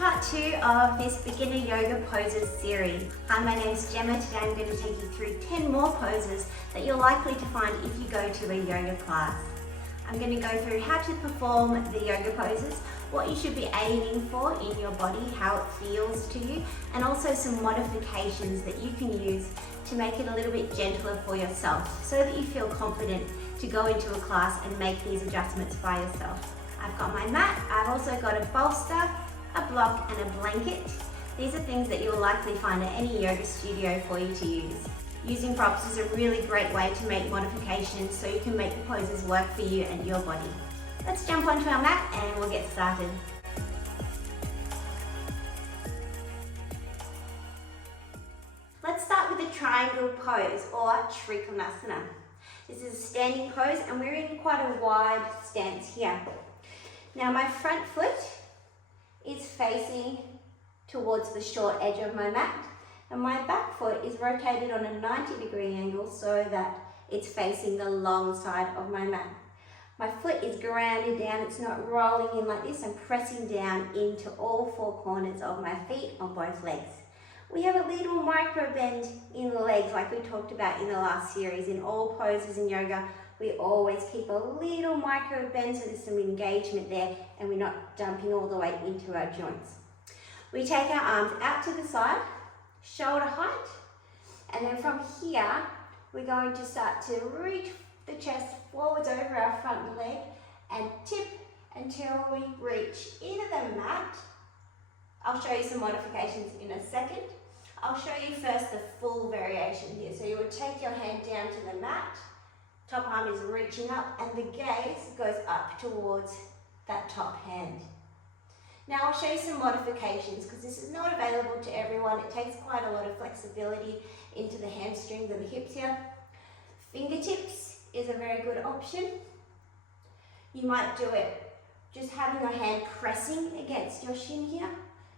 part 2 of this beginner yoga poses series. Hi, my name's Gemma. Today I'm going to take you through 10 more poses that you're likely to find if you go to a yoga class. I'm going to go through how to perform the yoga poses, what you should be aiming for in your body, how it feels to you, and also some modifications that you can use to make it a little bit gentler for yourself so that you feel confident to go into a class and make these adjustments by yourself. I've got my mat, I've also got a bolster, a block and a blanket. These are things that you'll likely find at any yoga studio for you to use. Using props is a really great way to make modifications so you can make the poses work for you and your body. Let's jump onto our mat and we'll get started. Let's start with the triangle pose or Trikonasana. This is a standing pose and we're in quite a wide stance here. Now my front foot is facing towards the short edge of my mat and my back foot is rotated on a 90-degree angle so that it's facing the long side of my mat. My foot is grounded down, it's not rolling in like this. I'm pressing down into all four corners of my feet on both legs. We have a little micro bend in the legs like we talked about in the last series. In all poses in yoga, we always keep a little micro bend so there's some engagement there and we're not dumping all the way into our joints. We take our arms out to the side, shoulder height, and then from here, we're going to start to reach the chest forwards over our front leg and tip until we reach either the mat. I'll show you some modifications in a second. I'll show you first the full variation here. So you would take your hand down to the mat, top arm is reaching up and the gaze goes up towards that top hand. Now I'll show you some modifications because this is not available to everyone. It takes quite a lot of flexibility into the hamstrings and the hips here. Fingertips is a very good option. You might do it just having your hand pressing against your shin here.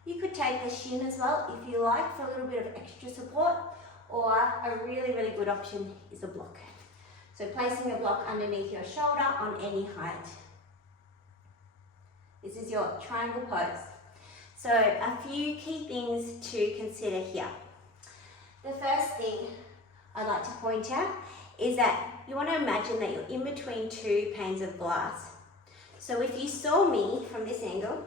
You could take the shin as well if you like for a little bit of extra support, or a really, really good option is a block. So placing a block underneath your shoulder on any height. This is your triangle pose. So a few key things to consider here. The first thing I'd like to point out is that you want to imagine that you're in between two panes of glass. So if you saw me from this angle,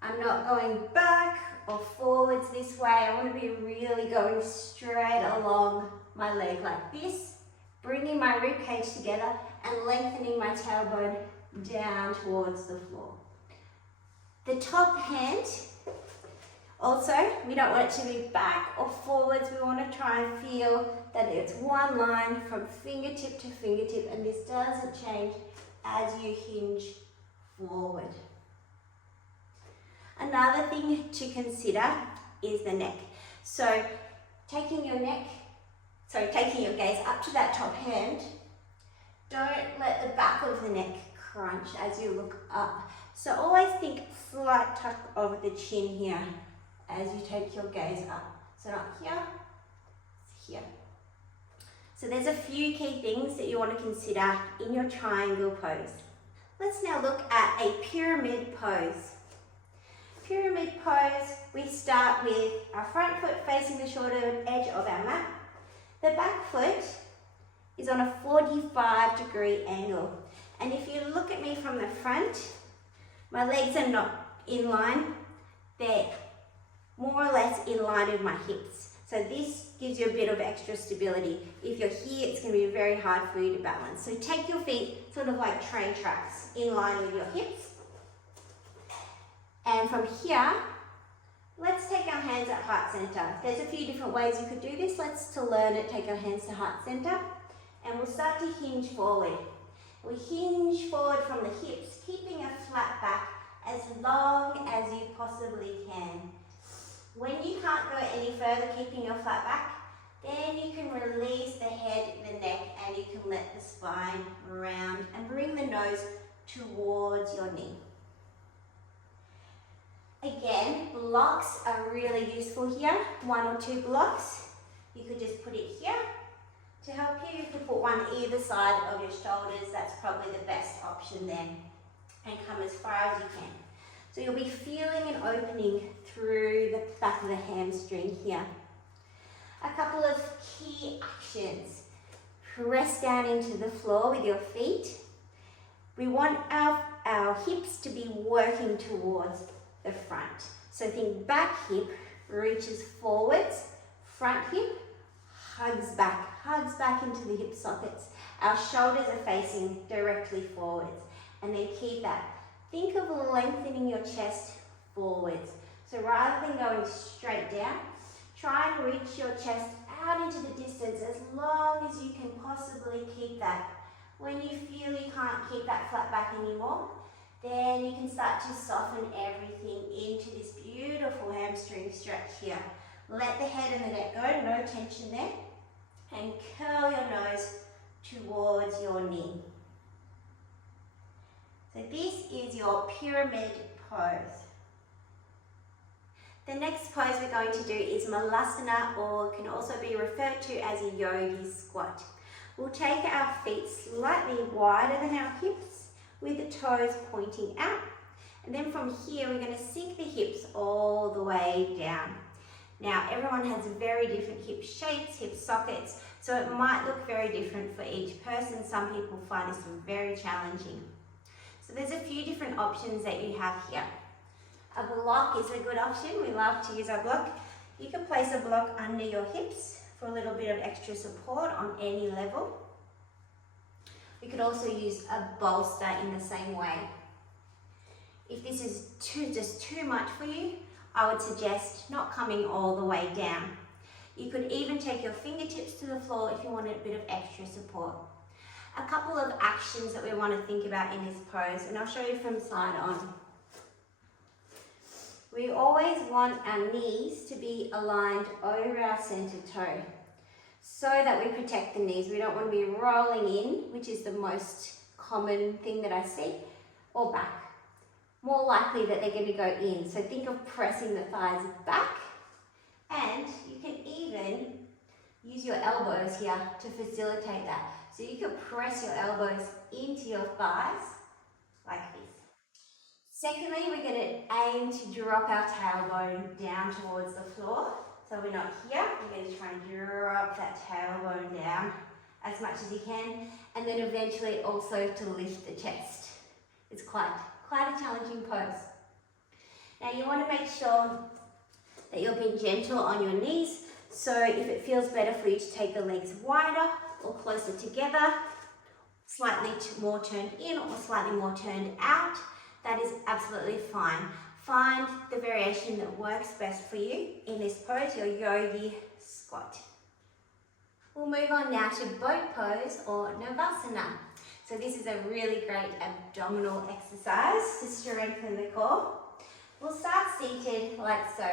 I'm not going back or forwards this way. I want to be really going straight along my leg like this, bringing my rib cage together and lengthening my tailbone down towards the floor. The top hand, also, we don't want it to be back or forwards. We want to try and feel that it's one line from fingertip to fingertip, and this doesn't change as you hinge forward. Another thing to consider is the neck. So taking your gaze up to that top hand, don't let the back of the neck crunch as you look up. So always think slight tuck of the chin here as you take your gaze up. So not here, it's here. So there's a few key things that you want to consider in your triangle pose. Let's now look at a pyramid pose. Pyramid pose, we start with our front foot facing the shorter edge of our mat. The back foot is on a 45-degree angle. And if you look at me from the front, my legs are not in line. They're more or less in line with my hips. So this gives you a bit of extra stability. If you're here, it's going to be very hard for you to balance. So take your feet sort of like train tracks in line with your hips. And from here, let's take our hands at heart center. There's a few different ways you could do this. Let's to learn it, take our hands to heart center. And we'll start to hinge forward. We hinge forward from the hips, keeping a flat back as long as you possibly can. When you can't go any further, keeping your flat back, then you can release the head, the neck, and you can let the spine round and bring the nose towards your knee. Again, blocks are really useful here. 1 or 2 blocks. You could just put it here. To help you could put one either side of your shoulders. That's probably the best option then. And come as far as you can. So you'll be feeling an opening through the back of the hamstring here. A couple of key actions. Press down into the floor with your feet. We want our hips to be working towards the front. So think back hip reaches forwards, front hip hugs back into the hip sockets. Our shoulders are facing directly forwards. And then keep that. Think of lengthening your chest forwards. So rather than going straight down, try and reach your chest out into the distance as long as you can possibly keep that. When you feel you can't keep that flat back anymore, then you can start to soften everything into this beautiful hamstring stretch here. Let the head and the neck go, no tension there. And curl your nose towards your knee. So this is your pyramid pose. The next pose we're going to do is Malasana, or can also be referred to as a Yogi Squat. We'll take our feet slightly wider than our hips with the toes pointing out. And then from here, we're going to sink the hips all the way down. Now, everyone has very different hip shapes, hip sockets, so it might look very different for each person. Some people find this very challenging. So there's a few different options that you have here. A block is a good option. We love to use our block. You can place a block under your hips for a little bit of extra support on any level. We could also use a bolster in the same way. If this is just too much for you, I would suggest not coming all the way down. You could even take your fingertips to the floor if you wanted a bit of extra support. A couple of actions that we want to think about in this pose, and I'll show you from side on. We always want our knees to be aligned over our center toe so that we protect the knees. We don't want to be rolling in, which is the most common thing that I see, or back. More likely that they're going to go in. So think of pressing the thighs back, and you can even use your elbows here to facilitate that. So you can press your elbows into your thighs like this. Secondly, we're going to aim to drop our tailbone down towards the floor. So we're not here, we're going to try and drop that tailbone down as much as you can, and then eventually also to lift the chest. It's quite a challenging pose. Now you want to make sure that you're being gentle on your knees. So if it feels better for you to take the legs wider or closer together, slightly more turned in or slightly more turned out, that is absolutely fine. Find the variation that works best for you in this pose, your Yogi Squat. We'll move on now to boat pose or Navasana. So this is a really great abdominal exercise to strengthen the core. We'll start seated like so,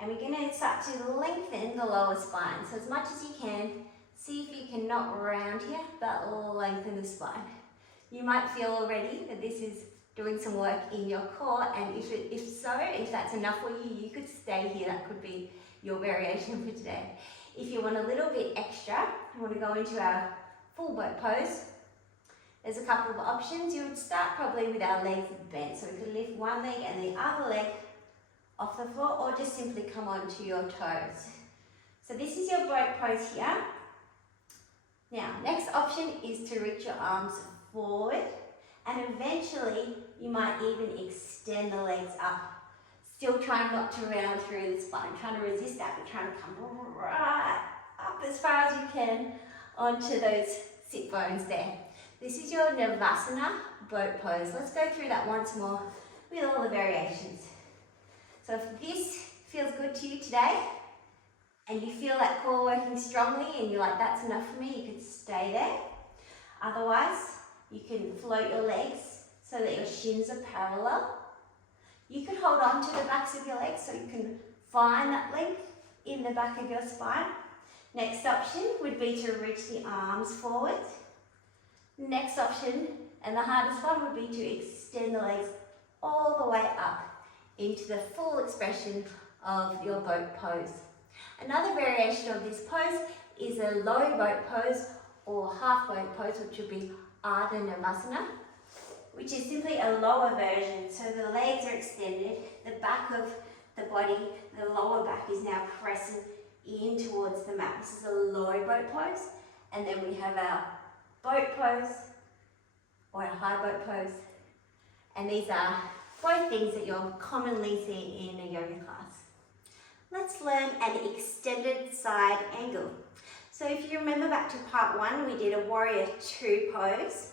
and we're going to start to lengthen the lower spine. So as much as you can, see if you can not round here, but lengthen the spine. You might feel already that this is doing some work in your core, and if that's enough for you, you could stay here. That could be your variation for today. If you want a little bit extra, you want to go into our full boat pose, there's a couple of options. You would start probably with our legs bent, so we could lift one leg and the other leg off the floor, or just simply come onto your toes. So this is your boat pose here. Now, next option is to reach your arms forward, and eventually you might even extend the legs up. Still trying not to round through the spine, trying to resist that, but trying to come right up as far as you can onto those sit bones there. This is your Navasana boat pose. Let's go through that once more with all the variations. So if this feels good to you today, and you feel that core working strongly and you're like, that's enough for me, you could stay there. Otherwise, you can float your legs so that your shins are parallel. You could hold on to the backs of your legs so you can find that length in the back of your spine. Next option would be to reach the arms forward. Next option, and the hardest one, would be to extend the legs all the way up into the full expression of your boat pose. Another variation of this pose is a low boat pose or half boat pose, which would be Ardha Navasana. which is simply a lower version. So the legs are extended, the back of the body, the lower back is now pressing in towards the mat. This is a low boat pose. And then we have our boat pose or a high boat pose. And these are both things that you'll commonly see in a yoga class. Let's learn an extended side angle. So if you remember back to part 1, we did a warrior 2 pose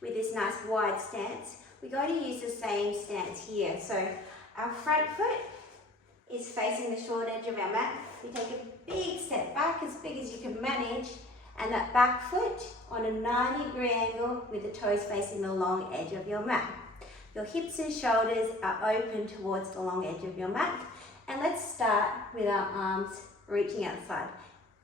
with this nice wide stance. We're going to use the same stance here. So our front foot is facing the short edge of our mat. We take a big step back, as big as you can manage, and that back foot on a 90-degree angle with the toes facing the long edge of your mat. Your hips and shoulders are open towards the long edge of your mat. And let's start with our arms reaching outside.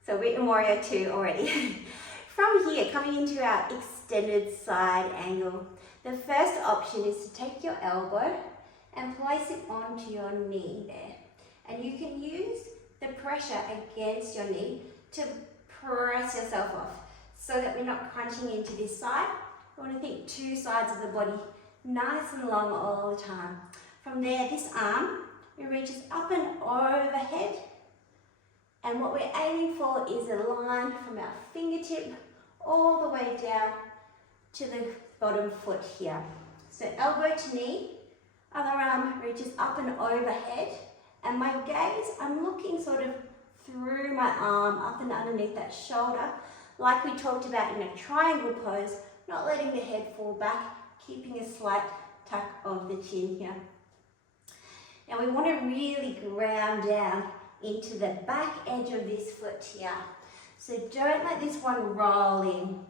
So we're in warrior 2 already. From here, coming into our extended side angle, the first option is to take your elbow and place it onto your knee there. And you can use the pressure against your knee to press yourself off so that we're not crunching into this side. We want to think 2 sides of the body, nice and long all the time. From there, this arm, it reaches up and overhead. And what we're aiming for is a line from our fingertip all the way down to the bottom foot here. So elbow to knee, other arm reaches up and overhead. And my gaze, I'm looking sort of through my arm, up and underneath that shoulder, like we talked about in a triangle pose, not letting the head fall back, keeping a slight tuck of the chin here. Now we want to really ground down into the back edge of this foot here. So don't let this one roll in.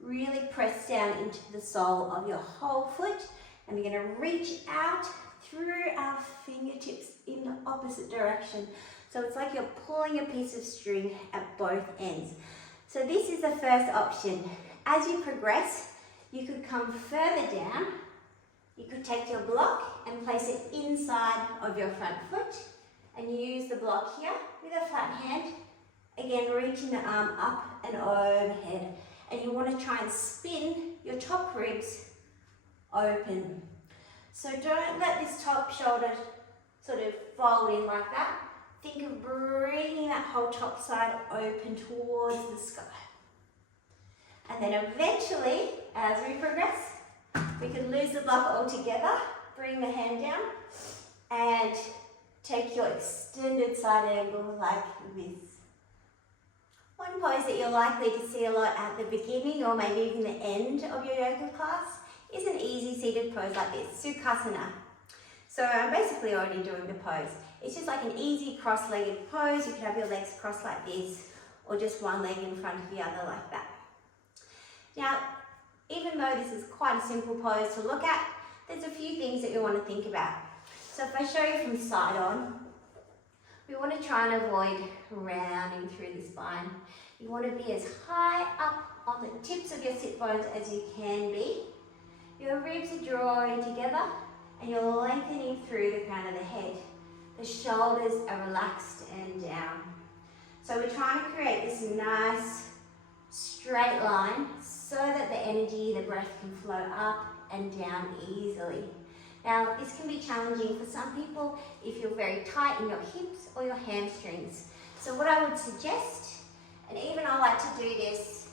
Really press down into the sole of your whole foot, and we're going to reach out through our fingertips in the opposite direction. So it's like you're pulling a piece of string at both ends. So this is the first option. As you progress, you could come further down. You could take your block and place it inside of your front foot and use the block here with a flat hand. Again, reaching the arm up and overhead. And you want to try and spin your top ribs open. So don't let this top shoulder sort of fold in like that. Think of bringing that whole top side open towards the sky. And then eventually, as we progress, we can lose the block altogether, bring the hand down, and take your extended side angle like this. One pose that you're likely to see a lot at the beginning or maybe even the end of your yoga class is an easy seated pose like this, Sukhasana. So I'm basically already doing the pose. It's just like an easy cross-legged pose. You can have your legs crossed like this or just one leg in front of the other like that. Now, even though this is quite a simple pose to look at, there's a few things that you want to think about. So if I show you from side on, we want to try and avoid rounding through the spine. You want to be as high up on the tips of your sit bones as you can be. Your ribs are drawing together and you're lengthening through the crown of the head. The shoulders are relaxed and down. So we're trying to create this nice straight line so that the energy, the breath can flow up and down easily. Now, this can be challenging for some people if you're very tight in your hips or your hamstrings. So what I would suggest, and even I like to do this,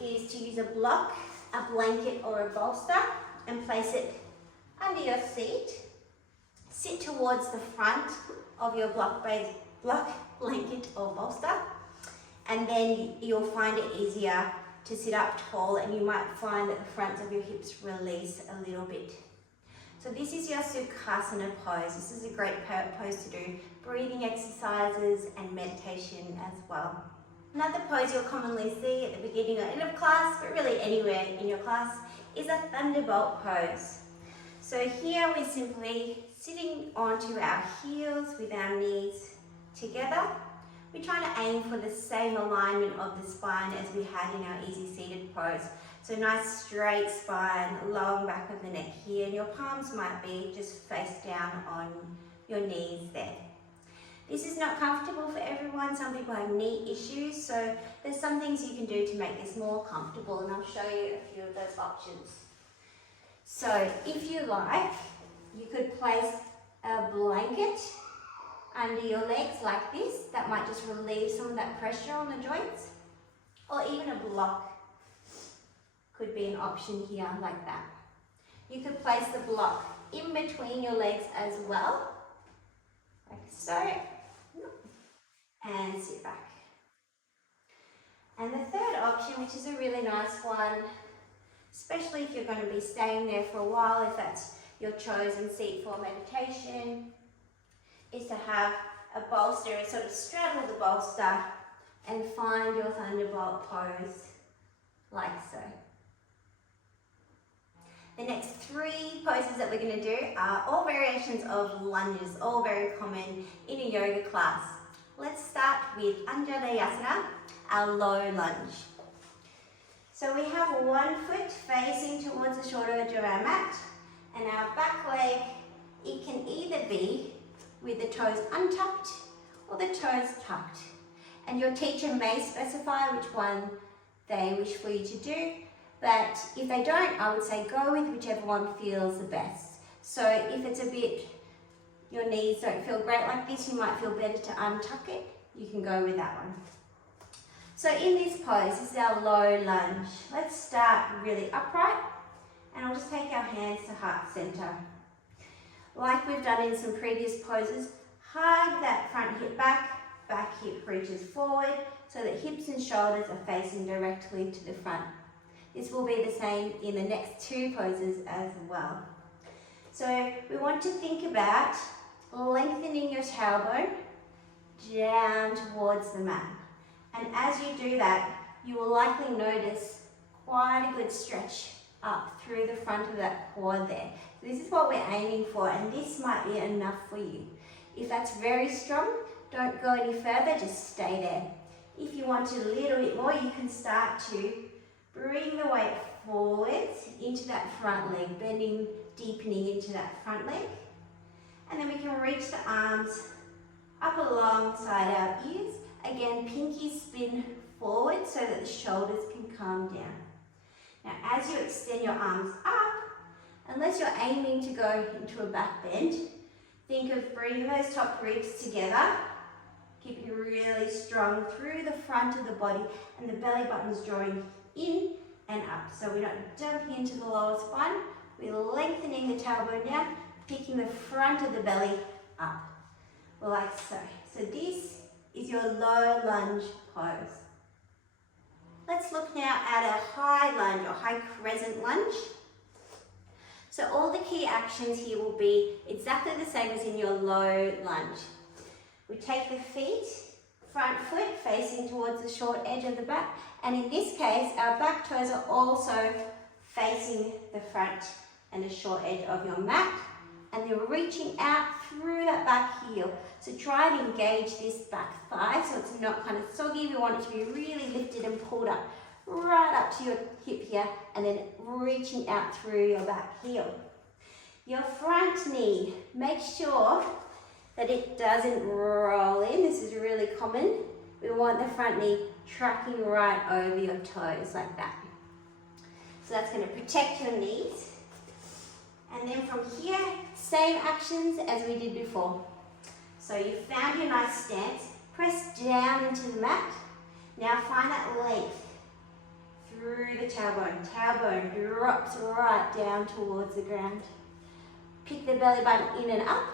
is to use a block, a blanket or a bolster and place it under your seat. Sit towards the front of your block, blanket or bolster, and then you'll find it easier to sit up tall, and you might find that the fronts of your hips release a little bit. So this is your Sukhasana pose. This is a great pose to do breathing exercises and meditation as well. Another pose you'll commonly see at the beginning or end of class, but really anywhere in your class, is a Thunderbolt Pose. So here we're simply sitting onto our heels with our knees together. We're trying to aim for the same alignment of the spine as we had in our easy seated pose. So nice straight spine, long back of the neck here, and your palms might be just face down on your knees there. This is not comfortable for everyone. Some people have knee issues, so there's some things you can do to make this more comfortable, and I'll show you a few of those options. So if you like, you could place a blanket under your legs like this. That might just relieve some of that pressure on the joints. Or even a block could be an option here like that. You could place the block in between your legs as well, like so, and sit back. And the third option, which is a really nice one, especially if you're going to be staying there for a while, if that's your chosen seat for meditation, is to have a bolster and sort of straddle the bolster and find your Thunderbolt pose like so. The next 3 poses that we're going to do are all variations of lunges, all very common in a yoga class. Let's start with Anjalayasana, our low lunge. So we have one foot facing towards the shoulder edge of our mat, and our back leg, it can either be with the toes untucked or the toes tucked. And your teacher may specify which one they wish for you to do, but if they don't, I would say go with whichever one feels the best. So if it's a bit, your knees don't feel great like this, you might feel better to untuck it, you can go with that one. So in this pose, this is our low lunge. Let's start really upright, and I'll just take our hands to heart center. Like we've done in some previous poses, hug that front hip back, back hip reaches forward, so that hips and shoulders are facing directly to the front. This will be the same in the next 2 poses as well. So we want to think about lengthening your tailbone down towards the mat. And as you do that, you will likely notice quite a good stretch up through the front of that quad there. So this is what we're aiming for, and this might be enough for you. If that's very strong, don't go any further, just stay there. If you want a little bit more, you can start to bring the weight forwards into that front leg, bending, deepening into that front leg. And then we can reach the arms up alongside our ears. Again, pinky spin forward so that the shoulders can come down. Now, as you extend your arms up, unless you're aiming to go into a back bend, think of bringing those top ribs together, keeping really strong through the front of the body, and the belly button's drawing in and up. So we're not dumping into the lower spine, we're lengthening the tailbone down, picking the front of the belly up, like so. So this is your low lunge pose. Let's look now at a high lunge or high crescent lunge. So all the key actions here will be exactly the same as in your low lunge. We take the feet, front foot facing towards the short edge of the back, and in this case our back toes are also facing the front and the short edge of your mat, and you're reaching out through that back heel. So try and engage this back thigh so it's not kind of soggy. We want it to be really lifted and pulled up right up to your hip here, and then reaching out through your back heel. Your front knee, make sure that it doesn't roll in. This is really common. We want the front knee tracking right over your toes like that. So that's going to protect your knees. And then from here, same actions as we did before. So you found your nice stance, press down into the mat. Now find that length through the tailbone. Tailbone drops right down towards the ground. Pick the belly button in and up.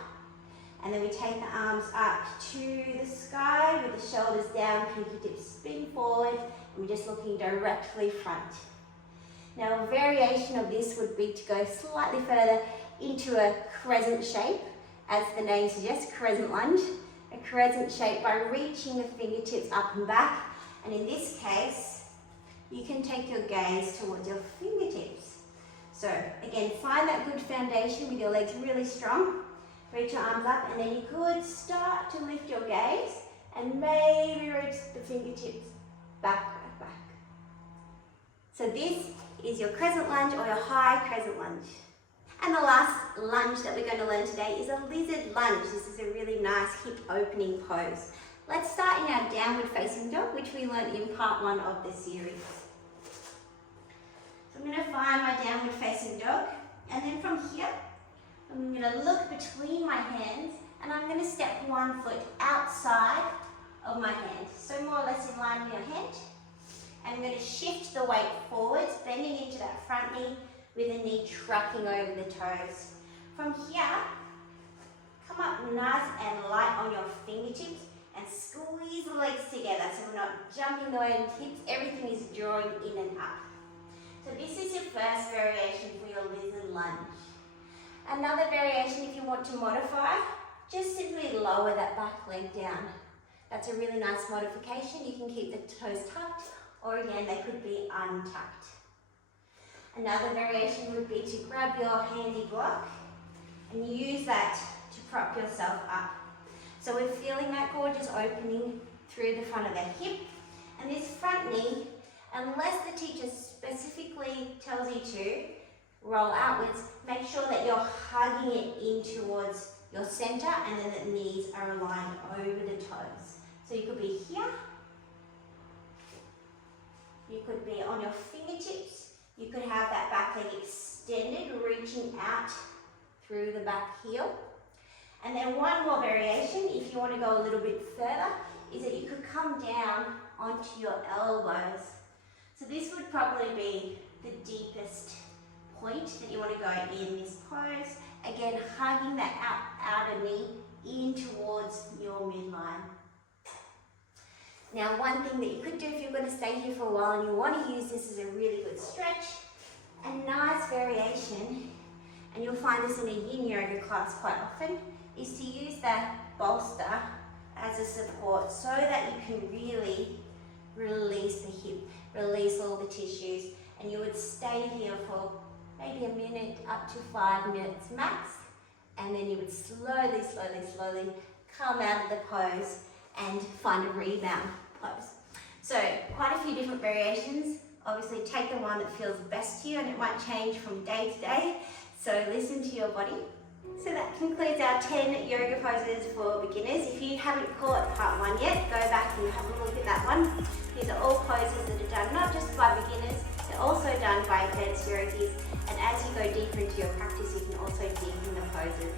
And then we take the arms up to the sky with the shoulders down, pinky tips spin forward, and we're just looking directly front. Now a variation of this would be to go slightly further into a crescent shape, as the name suggests, crescent lunge. A crescent shape by reaching the fingertips up and back, and in this case, you can take your gaze towards your fingertips. So again, find that good foundation with your legs really strong. Reach your arms up, and then you could start to lift your gaze and maybe reach the fingertips back. So this is your crescent lunge or your high crescent lunge. And the last lunge that we're going to learn today is a lizard lunge. This is a really nice hip opening pose. Let's start in our downward facing dog, which we learned in part 1 of the series. So I'm going to find my downward facing dog, And then from here, I'm going to look between my hands and I'm going to step one foot outside of my hand. So more or less in line with your hand. And I'm going to shift the weight forwards, bending into that front knee with the knee tracking over the toes. From here, come up nice and light on your fingertips and squeeze the legs together so we're not jumping the way in hips, everything is drawing in and up. So this is your first variation for your lizard lunge. Another variation, if you want to modify, just simply lower that back leg down. That's a really nice modification. You can keep the toes tucked, or again, they could be untucked. Another variation would be to grab your handy block and use that to prop yourself up. So we're feeling that gorgeous opening through the front of the hip, and this front knee, unless the teacher specifically tells you to roll outwards, make sure that you're hugging it in towards your center and then the knees are aligned over the toes. So you could be here, you could be on your fingertips, you could have that back leg extended, reaching out through the back heel. And then one more variation, if you want to go a little bit further, is that you could come down onto your elbows. So this would probably be the deepest point that you want to go in this pose. Again, hugging that outer knee in towards your midline. Now, one thing that you could do if you're going to stay here for a while and you want to use this as a really good stretch, a nice variation, and you'll find this in a yin yoga class quite often, is to use that bolster as a support so that you can really release the hip, release all the tissues, and you would stay here for maybe a minute up to 5 minutes max, and then you would slowly come out of the pose and find a rebound pose. So quite a few different variations. Obviously take the one that feels best to you, and it might change from day to day, so listen to your body. So that concludes our 10 yoga poses for beginners. If you haven't caught part 1 yet, go back and have a look at that one. These are all poses that are done not just by beginners, they're also done by advanced yogis, and as you go deeper into your practice, you can also deepen the poses.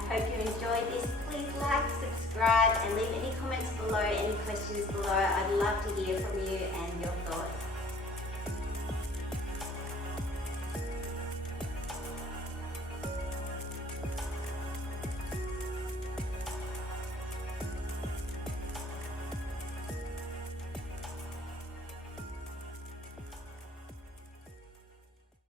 I hope you enjoyed this. Please like, subscribe, and leave any comments below, any questions below. I'd love to hear from you and your thoughts.